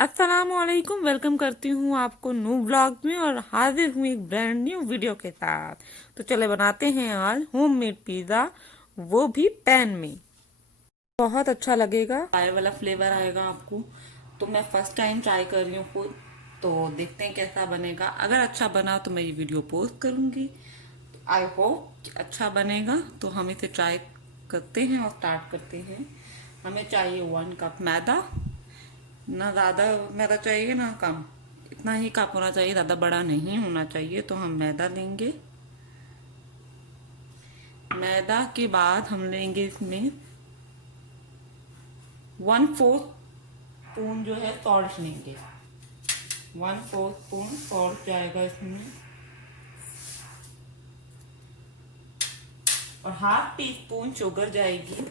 अस्सलामुअलैकुम। वेलकम करती हूँ आपको न्यू ब्लॉग में और हाजिर हूँ एक ब्रांड न्यू वीडियो के साथ। तो चले बनाते हैं आज होममेड पिज़्ज़ा, वो भी पैन में। बहुत अच्छा लगेगा, चाय वाला फ्लेवर आएगा आपको। तो मैं फर्स्ट टाइम ट्राई कर रही हूँ खुद, तो देखते हैं कैसा बनेगा। अगर अच्छा बना तो मैं ये वीडियो पोस्ट करूँगी। आई होप अच्छा बनेगा। तो हम इसे ट्राई करते हैं और स्टार्ट करते हैं। हमें चाहिए 1 कप मैदा। ना ज़्यादा मैदा चाहिए ना कम, इतना ही कप होना चाहिए, ज़्यादा बड़ा नहीं होना चाहिए। तो हम मैदा लेंगे। मैदा के बाद हम लेंगे इसमें 1/4 स्पून जो है सॉल्ट लेंगे। 1/4 स्पून सॉल्ट जाएगा इसमें और ½ टीस्पून शुगर जाएगी।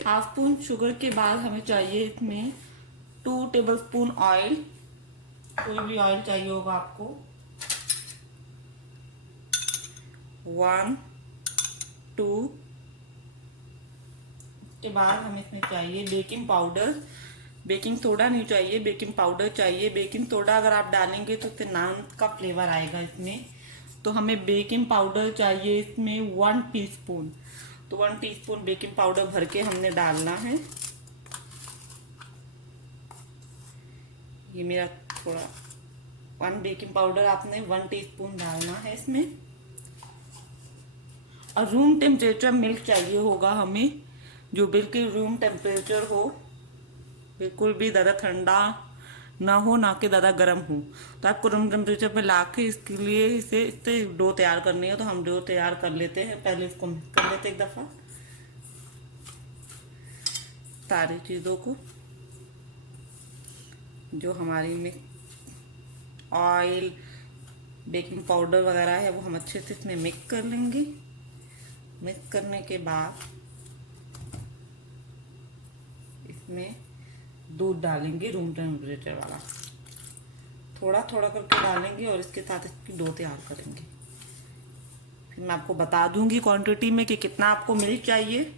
½ स्पून शुगर के बाद हमें चाहिए इसमें 2 टेबलस्पून ऑयल। कोई भी ऑयल चाहिए होगा आपको। 1 2 के बाद हमें इसमें चाहिए बेकिंग पाउडर। बेकिंग सोडा नहीं चाहिए, बेकिंग पाउडर चाहिए। बेकिंग सोडा अगर आप डालेंगे तो इससे नान का फ्लेवर आएगा इसमें। तो हमें बेकिंग पाउडर चाहिए इसमें 1 टीस्पून। तो 1 टीस्पून बेकिंग पाउडर भर के हमने डालना है। ये मेरा थोड़ा 1 बेकिंग पाउडर आपने 1 टीस्पून डालना है इसमें। और रूम टेम्परेचर मिल्क चाहिए होगा हमें, जो बिल्कुल रूम टेम्परेचर हो, बिल्कुल भी ज़्यादा ठंडा ना हो ना कि ज़्यादा गर्म हो। तो आपको रूम टेम्परेचर पे ला के इसके लिए इससे डो तैयार करनी है। तो हम डो तैयार कर लेते हैं। पहले इसको मिक्स कर लेते एक दफ़ा सारी चीज़ों को, जो हमारी मिक्स ऑयल बेकिंग पाउडर वगैरह है वो हम अच्छे से इसमें मिक्स कर लेंगे। मिक्स करने के बाद इसमें दूध डालेंगे रूम टेम्परेचर वाला, थोड़ा थोड़ा करके डालेंगे और इसके साथ इसकी डो तैयार करेंगे। फिर मैं आपको बता दूंगी क्वांटिटी में कि कितना आपको मिल्क चाहिए।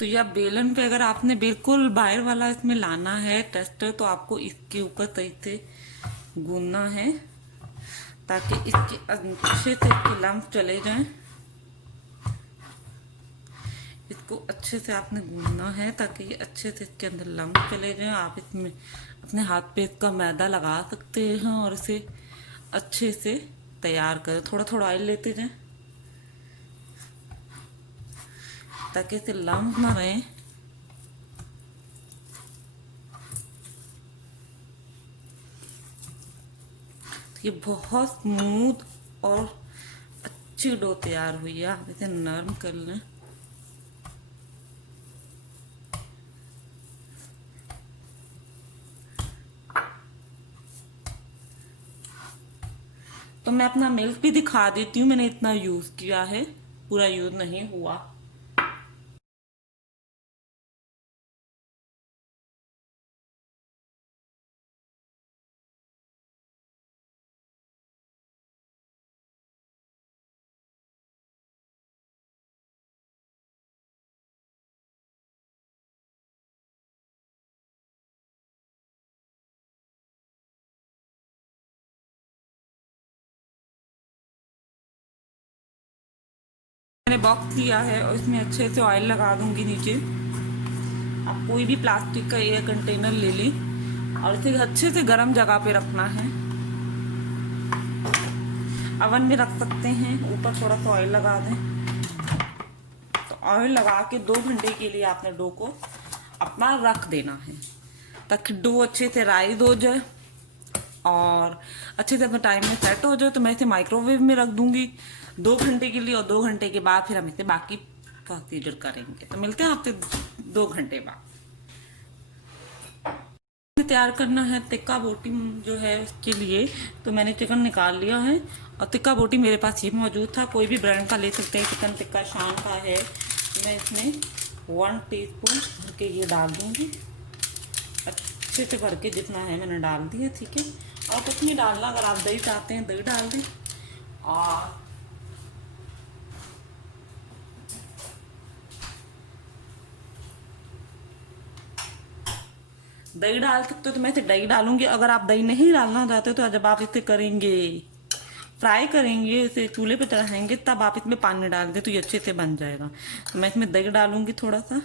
तो या बेलन पे अगर आपने बिल्कुल बाहर वाला इसमें लाना है टेस्टर, तो आपको इसके ऊपर सही से गूंदना है ताकि इसके अच्छे से इसके लम्ब चले जाएं। इसको अच्छे से आपने गूंदना है ताकि ये अच्छे से इसके अंदर लम्ब चले जाएं। आप इसमें अपने हाथ पे इसका मैदा लगा सकते हैं और इसे अच्छे से तैयार करें। थोड़ा थोड़ा ऑयल लेते जाएं ताकि इसे लम्ब ना रहे। ये बहुत स्मूथ और अच्छी डो तैयार हुई है। आप इसे नरम कर लें। तो मैं अपना मिल्क भी दिखा देती हूँ। मैंने इतना यूज किया है, पूरा यूज नहीं हुआ। मैंने बॉक्स लिया है और इसमें अच्छे से ऑयल लगा दूंगी नीचे। आप कोई भी प्लास्टिक का एयर कंटेनर ले लें और इसे अच्छे से गर्म जगह पे रखना है। अवन में रख सकते हैं, ऊपर थोड़ा सा ऑयल लगा दें। तो ऑयल लगा के 2 घंटे के लिए आपने डो को अपना रख देना है ताकि डो अच्छे से राइज हो जाए और अच्छे से अपने टाइम में सेट हो जाए। तो मैं इसे माइक्रोवेव में रख दूंगी 2 घंटे के लिए, और 2 घंटे के बाद फिर हम इसे बाकी प्रोसीजर करेंगे। तो मिलते हैं आपसे 2 घंटे बाद। तैयार करना है टिक्का बोटी जो है उसके लिए, तो मैंने चिकन निकाल लिया है और टिक्का बोटी मेरे पास ये मौजूद था, कोई भी ब्रांड का ले सकते हैं। चिकन टिक्का शान का है। मैं इसमें 1 टीस्पून भर के ये डाल दूँगी, अच्छे से भर के, जितना है मैंने डाल दिया, ठीक है। और कुछ नहीं डालना, अगर आप दही चाहते हैं दही डाल दें। और दही डाल सकते हो तो मैं इसे दही डालूंगी। अगर आप दही नहीं डालना चाहते तो जब आप इसे करेंगे, फ्राई करेंगे, इसे चूल्हे पे चढ़ाएंगे, तब आप इसमें पानी डाल दें तो ये अच्छे से बन जाएगा। तो मैं इसमें दही डालूंगी थोड़ा सा।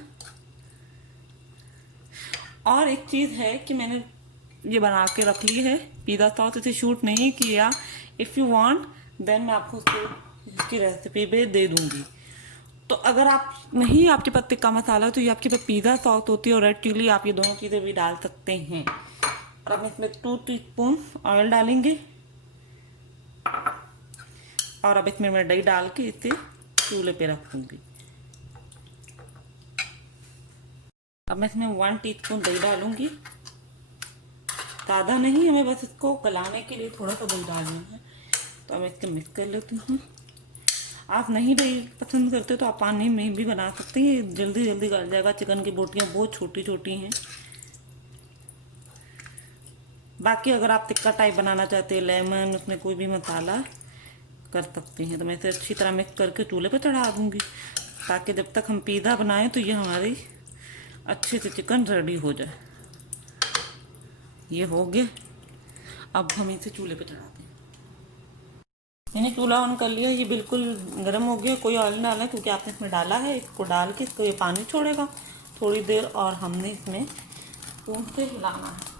और एक चीज़ है कि मैंने ये बना के रख ली है पिज़्ज़ा सॉस, इसे शूट नहीं किया। इफ़ यू वांट देन मैं आपको इसकी रेसिपी भी दे दूंगी। तो अगर आप नहीं, आपके पास टिक्का मसाला, तो ये आपके पास पिज़्ज़ा सॉस होती है और रेड चिली, आप ये दोनों चीज़ें भी डाल सकते हैं। और अब इसमें 2 टीस्पून ऑयल डालेंगे और अब इसमें मैं दही डाल के इसे चूल्हे पे रखूंगी। अब मैं इसमें 1 टीस्पून दही डालूंगी, ज़्यादा नहीं, हमें बस इसको गलाने के लिए थोड़ा सा दही डालना है। तो मैं इसको मिक्स कर लेती हूँ। आप नहीं दही पसंद करते तो आप पानी में भी बना सकते हैं, जल्दी जल्दी गल जाएगा। चिकन की बोटियाँ बहुत छोटी छोटी हैं। बाकी अगर आप टिक्का टाइप बनाना चाहते हैं, लेमन, उसमें कोई भी मसाला कर सकते हैं। तो मैं इसे अच्छी तरह मिक्स करके चूल्हे पे चढ़ा दूँगी, ताकि जब तक हम पिज़्ज़ा बनाएं तो ये हमारी अच्छे से चिकन रेडी हो जाए। ये हो गया, अब हम इसे चूल्हे पे चढ़ाते हैं। मैंने चूल्हा ऑन कर लिया, ये बिल्कुल गर्म हो गया। कोई ऑयल डाला क्योंकि आपने इसमें डाला है। इसको डाल के इसको ये पानी छोड़ेगा थोड़ी देर, और हमने इसमें स्पून से हिलाना है।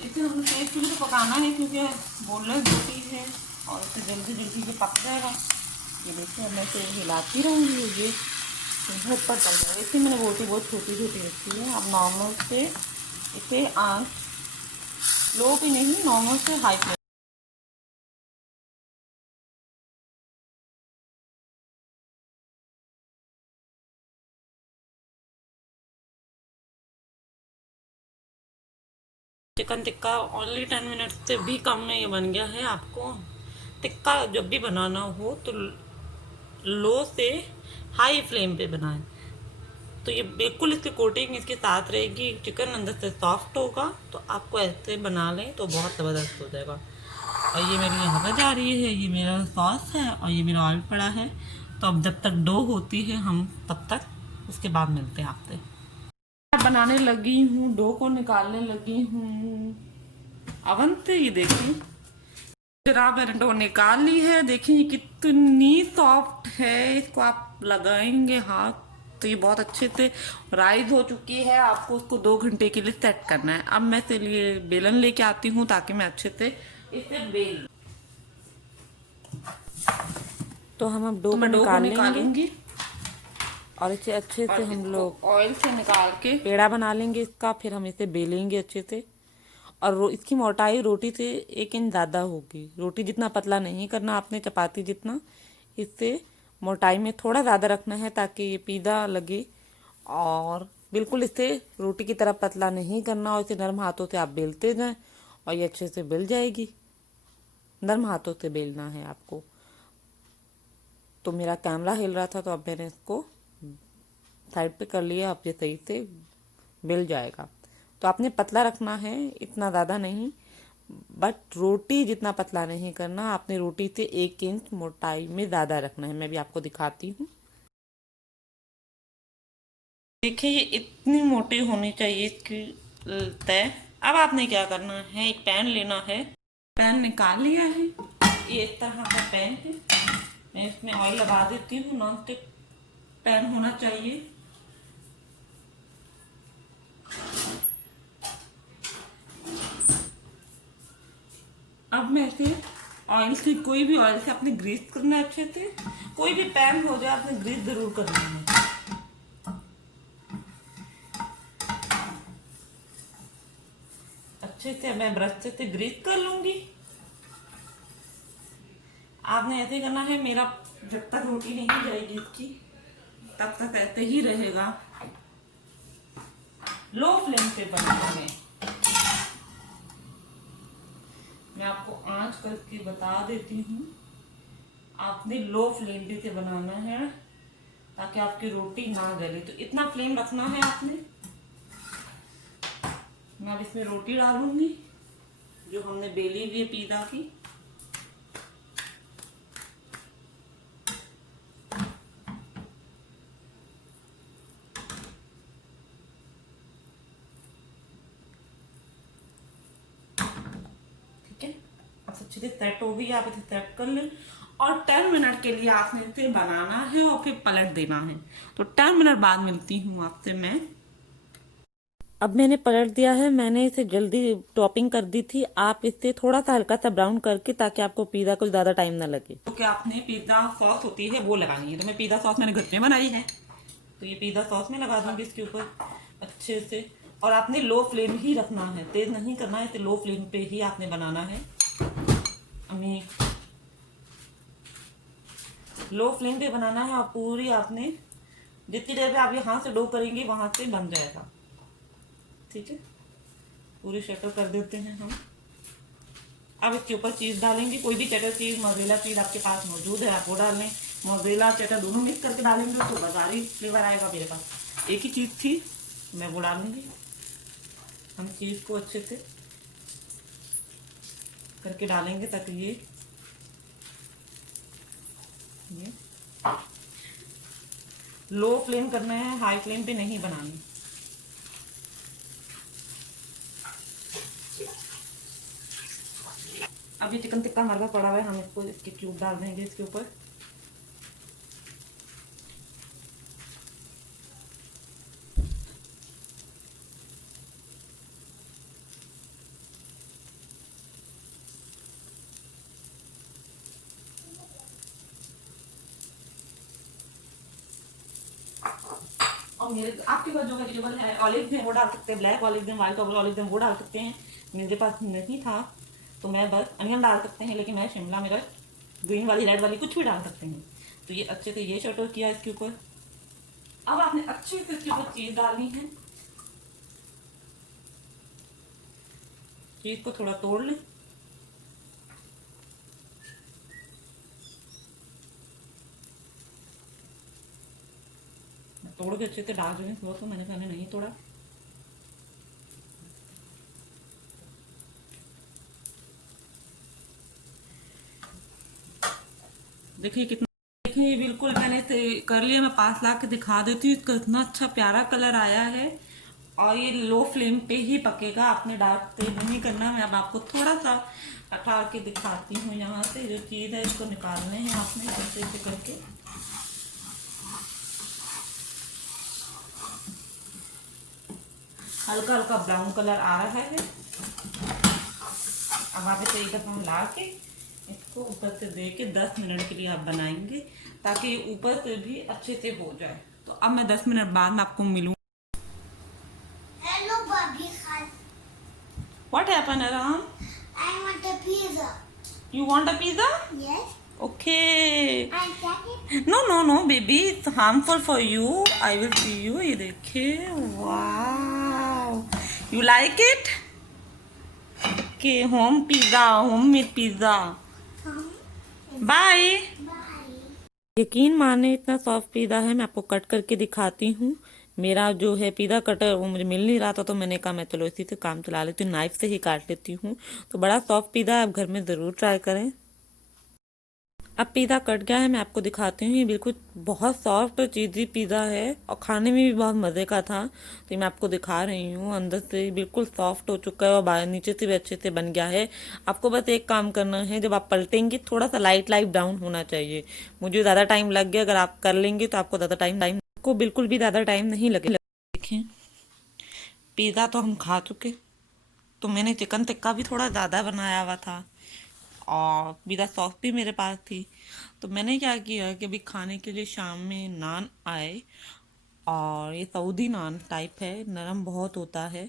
इसे हमने तेज चूल्हे पे पकाना है क्योंकि बोनलेस रोटी है और इसे जल्दी जल्दी ये पक जाएगा। ये देखिए, मैं इसे हिलाती रहूँगी, ये ऊपर चल जाएगा। इसलिए मैंने रोटी बहुत छोटी छोटी रखी है। अब नॉर्मल से इसे आँच लो भी नहीं, नॉर्मल से high flame. Chicken tikka only 10 minute से भी कम में ये बन गया है। आपको टिक्का जब भी बनाना हो तो लो से हाई फ्लेम पे बनाएं, तो ये बिल्कुल इसकी कोटिंग इसके साथ रहेगी, चिकन अंदर से सॉफ्ट होगा। तो आपको ऐसे बना लें तो बहुत ज़बरदस्त हो जाएगा। और ये मेरी यहाँ पर जा रही है, ये मेरा सॉस है और ये मेरा ऑयल पड़ा है। तो अब जब तक डो होती है हम तब तक, उसके बाद मिलते हैं आपसे। बनाने लगी हूँ, डो को निकालने लगी हूँ अवन से। ये देखिए जरा मैंने डो निकाल ली है, देखिए कितनी सॉफ्ट है। इसको आप लगाएंगे हाथ तो ये बहुत अच्छे से राइज हो चुकी है। आपको उसको 2 घंटे के लिए सेट करना है। अब मैं इसके लिए बेलन लेके आती हूँ ताकि मैं अच्छे से इसे बेल। तो हम अब डो को निकालेंगे और इसे अच्छे से हम लोग ऑयल से निकाल के पेड़ा बना लेंगे इसका। फिर हम इसे बेलेंगे अच्छे से। और इसकी मोटाई रोटी से 1 इंच ज़्यादा होगी। रोटी जितना पतला नहीं करना आपने, चपाती जितना, इससे मोटाई में थोड़ा ज़्यादा रखना है ताकि ये पिज़्ज़ा लगे। और बिल्कुल इसे रोटी की तरह पतला नहीं करना, और इसे नरम हाथों से आप बेलते जाएं और ये अच्छे से बेल जाएगी। नरम हाथों से बेलना है आपको। तो मेरा कैमरा हिल रहा था तो अब मैंने इसको साइड पे कर लिया। अब ये सही से मिल जाएगा। तो आपने पतला रखना है, इतना ज़्यादा नहीं, बट रोटी जितना पतला नहीं करना आपने। रोटी से 1 इंच मोटाई में ज़्यादा रखना है। मैं भी आपको दिखाती हूँ। देखिए ये इतनी मोटी होनी चाहिए इसकी तय। अब आपने क्या करना है, एक पैन लेना है। पैन निकाल लिया है, ये इस तरह का पैन है। मैं इसमें ऑयल लगा देती हूँ। नॉन स्टिक पैन होना चाहिए। अब मैं इसे ऑयल से, कोई भी ऑयल से आपने ग्रीस करना है अच्छे से। कोई भी पैन हो जाए आपने ग्रीस जरूर करना है। अच्छे से मैं ब्रश से ग्रीस कर लूंगी। आपने ऐसे करना है, मेरा जब तक रोटी नहीं जाएगी इसकी तब तक ऐसे ही रहेगा, लो फ्लेम पे बनाएंगे। मैं आपको आंच करके बता देती हूँ, आपने लो फ्लेम पे से बनाना है ताकि आपकी रोटी ना गले। तो इतना फ्लेम रखना है आपने। मैं अब इसमें रोटी डालूंगी जो हमने बेली हुई है पिज़्ज़ा की। ठीक है, अब अच्छे से सेट हो गई, आप इसे सेट कर लें और 10 मिनट के लिए आपने इसे बनाना है और फिर पलट देना है। तो 10 मिनट बाद मिलती हूँ आपसे मैं। अब मैंने पलट दिया है, मैंने इसे जल्दी टॉपिंग कर दी थी। आप इसे थोड़ा सा हल्का सा ब्राउन करके, ताकि आपको पिज़्ज़ा को ज़्यादा टाइम ना लगे। तो क्या आपने पिज़्ज़ा सॉस होती है वो लगानी है। तो मैं पिज़्ज़ा सॉस मैंने घर में बनाई है, तो ये पिज़्ज़ा सॉस में लगा दूंगी इसके ऊपर अच्छे से। और आपने लो फ्लेम ही रखना है, तेज नहीं करना है, इसे लो फ्लेम पे ही आपने बनाना है। हमें लो फ्लेम पे बनाना है और पूरी आपने जितनी देर पे आप यहाँ से डो करेंगे वहां से बन जाएगा। ठीक है, पूरी शटर कर देते हैं हम। अब इसके ऊपर चीज़ डालेंगे, कोई भी चटर चीज़, मोज़रेला चीज़ आपके पास मौजूद है आप वो डाल लें। मोज़रेला चटर दोनों मिक्स करके डालेंगे तो बाजारी फ्लेवर आएगा। मेरे पास एक ही चीज़ थी, मैं वो डालूंगी। हम चीज़ को अच्छे से करके डालेंगे ताकि ये लो फ्लेम करना है, हाई फ्लेम पे नहीं बनानी। अभी चिकन टिक्का हमारे पास पड़ा हुआ है, हम इसको इसके क्यूब डाल देंगे इसके ऊपर। और मेरे आपके पास जो वेजिटेबल है, ऑलिव है वो डाल सकते हैं, ब्लैक ऑलिव है, व्हाइट ऑलिव है वो डाल सकते हैं। मेरे पास नहीं था तो मैं बस अनियन डाल सकते हैं, लेकिन मैं शिमला मिर्च ग्रीन वाली, रेड वाली कुछ भी डाल सकते हैं। तो ये अच्छे से ये शटर किया इसके ऊपर। अब आपने अच्छे से इसके ऊपर चीज डालनी है। चीज को थोड़ा तोड़ लें। तोड़ के अच्छे से डाल रही हूँ, थोड़ा सा मैंने नहीं तोड़ा। देखिए कितना, देखिए बिल्कुल मैंने कर लिया। मैं पास ला के दिखा देती हूँ, इसका इतना अच्छा प्यारा कलर आया है। और ये लो फ्लेम पे ही पकेगा, आपने डार्क तेज नहीं करना। मैं अब आपको थोड़ा सा हटा के दिखाती हूँ। यहाँ से जो चीज़ है इसको निकालने हैं आपने ऐसे ऐसे करके। हल्का हल्का ब्राउन कलर आ रहा है। अब आप इसे एक दफ़ा ला के इसको ऊपर से दे के 10 मिनट के लिए आप बनाएंगे, ताकि ये ऊपर से भी अच्छे से हो जाए। तो अब मैं 10 मिनट बाद में आपको मिलूँ। Hello, Bobby. What happened, Aram? I want a pizza. You want a pizza? Yes. Okay. I get it. No, baby. It's harmful for you. I will see you. ये देखिए, wow. You like it? Okay, home pizza, homemade pizza. Bye. Bye. यकीन माने इतना soft pizza है। मैं आपको cut करके दिखाती हूँ। मेरा जो है पिज़्ज़ा कटर वो मुझे मिल नहीं रहा था, तो मैंने कहा मैं चलो इसी से काम चला लेती हूँ, नाइफ से ही काट लेती हूँ। तो बड़ा सॉफ्ट पिज़्ज़ा आप घर में ज़रूर ट्राई करें। अब पिज़्ज़ा कट गया है, मैं आपको दिखाती हूँ। ये बिल्कुल बहुत सॉफ्ट चीज़ी पिज़्ज़ा है और खाने में भी बहुत मज़े का था। तो मैं आपको दिखा रही हूँ, अंदर से बिल्कुल सॉफ्ट हो चुका है और बाहर नीचे से भी अच्छे से बन गया है। आपको बस एक काम करना है, जब आप पलटेंगे थोड़ा सा लाइट लाइट ब्राउन होना चाहिए। मुझे ज़्यादा टाइम लग गया, अगर आप कर लेंगे तो आपको ज़्यादा टाइम को बिल्कुल भी ज़्यादा टाइम नहीं लगेगा। देखें, पिज़्ज़ा तो हम खा चुके। तो मैंने चिकन टिक्का भी थोड़ा ज़्यादा बनाया हुआ था और पिज़्ज़ा सॉस भी मेरे पास थी। तो मैंने क्या किया कि अभी खाने के लिए शाम में नान आए, और ये सऊदी नान टाइप है, नरम बहुत होता है।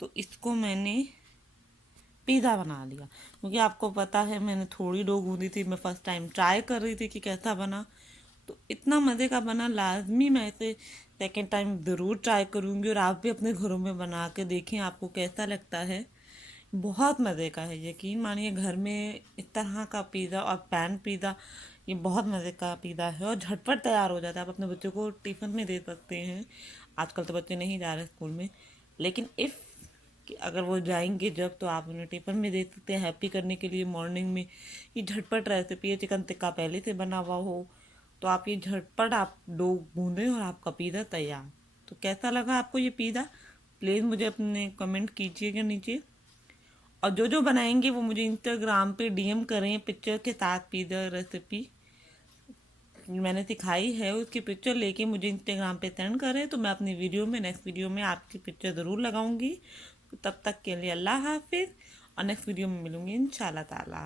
तो इसको मैंने पिज़्ज़ा बना लिया। क्योंकि आपको पता है मैंने थोड़ी डो गूंदी थी, मैं फर्स्ट टाइम ट्राई कर रही थी कि कैसा बना, तो इतना मज़े का बना, लाजमी मैं इसे सेकेंड टाइम ज़रूर ट्राई करूँगी। और आप भी अपने घरों में बना के देखें आपको कैसा लगता है। बहुत मज़े का है, यकीन मानिए घर में इस तरह का पिज़्ज़ा और पैन पिज़्ज़ा, ये बहुत मज़े का पिज़्ज़ा है और झटपट तैयार हो जाता है। आप अपने बच्चों को टिफ़िन में दे सकते हैं। आजकल तो बच्चे नहीं जा रहे स्कूल में, लेकिन इफ़ कि अगर वो जाएंगे जब, तो आप उन्हें टिफ़िन में दे सकते हैं हैप्पी करने के लिए मॉर्निंग में। ये झटपट रेसिपी है, चिकन टिक्का पहले से बना हुआ हो तो आप ये झटपट आप डो गूंदें और आपका पिज़्ज़ा तैयार। तो कैसा लगा आपको ये पिज़्ज़ा, प्लीज़ मुझे अपने कमेंट कीजिएगा नीचे। और जो जो बनाएंगे वो मुझे इंस्टाग्राम पे डीएम करें पिक्चर के साथ, पिज़्ज़ा रेसिपी मैंने सिखाई है उसकी पिक्चर लेके मुझे इंस्टाग्राम पे सेंड करें, तो मैं अपनी वीडियो में, नेक्स्ट वीडियो में आपकी पिक्चर ज़रूर लगाऊंगी। तो तब तक के लिए अल्लाह हाफिज़, और नेक्स्ट वीडियो में मिलूंगी इंशाल्लाह ताला।